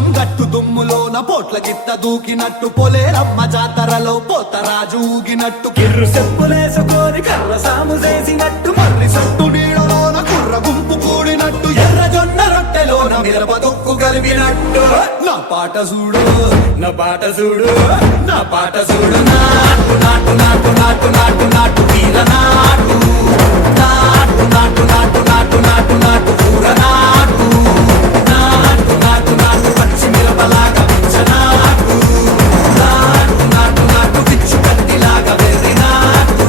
లింగం గట్టు దుమ్ములోన పోట్ల గిత్త దూకినట్టు పొలేరమ్మ జాతరలో పోతరాజు ఊగినట్టు కిర్రు చెప్పులేసుకొని కర్ర సాము చేసినట్టు మర్రి సట్టు నీడలోన కుర్ర గుంపు కూడినట్టు ఎర్ర జొన్న రొట్టెలోన మిరప దొక్కు కలిపినట్టు నా పాట చూడు నా పాట చూడు నా పాట చూడు నాటు నాటు నాటు నాటు నాటు నాటు వీర నాటు నాటు నాటు నాటు నాటు నాటు నాటు ఊర నాటు నాటు నాటు నాటు పచ్చి మిరపలాగా నాటు నాటు నాటు నాటు పిచ్చు కత్తిలాగా వెర్రి నాటు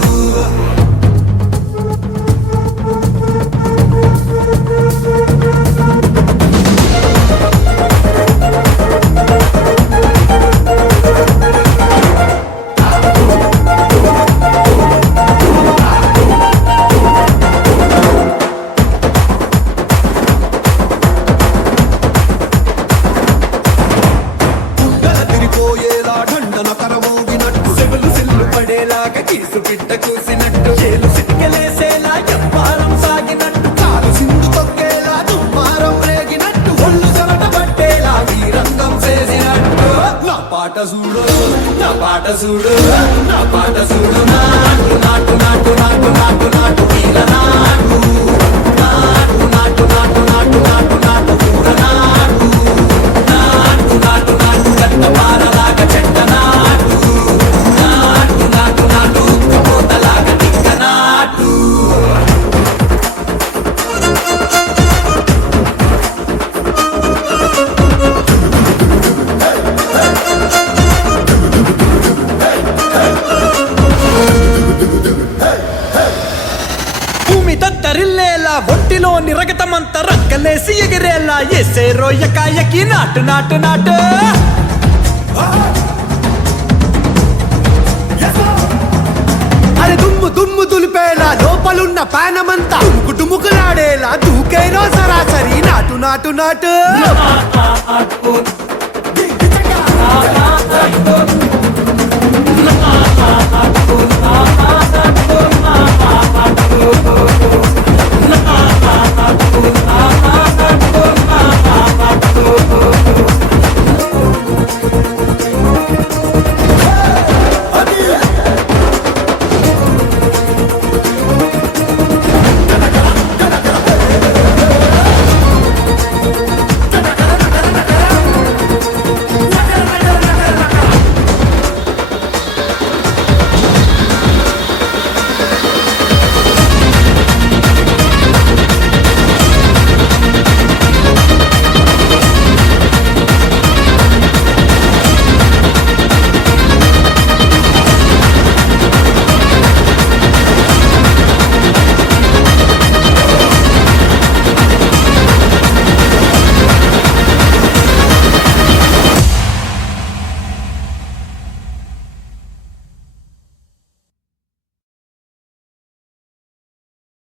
కీసు పిట్ట కూసినట్టు చేలు సిటికెలేసేలా ఎవ్వారం సాగినట్టు కాలు సింధు తొక్కేలా దుమ్మారం రేగినట్టు ఒళ్ళు చెమట పట్టేలా వీరంగం చేసినట్టు నా పాట చూడు నా పాట చూడు నా పాట చూడు నాటు నాటు నాటు నాటు నాటు నాటు వీర నాటు నాటు నాటు నాటు నాటు నాటు నాటు ఊర నాటు నాటు నాటు నాటు గట్ట పారలాగా చెట్ట నాటు నాటు నాటు నాటు కబోతలాగా టిక్క నాటు భూమి దత్తరిల్లేలా ఒంటిలో నిరగతమంత రక్కలేసి ఎగిరేలా ఎసే రోయకాయకి నాటు నాటు నాటు అరే దుమ్ము దుమ్ము దులిపేలా లోపలున్న పానమంతా డుముకులాడేలా దూకేనో సరాసరి నాటు నాటు నాటు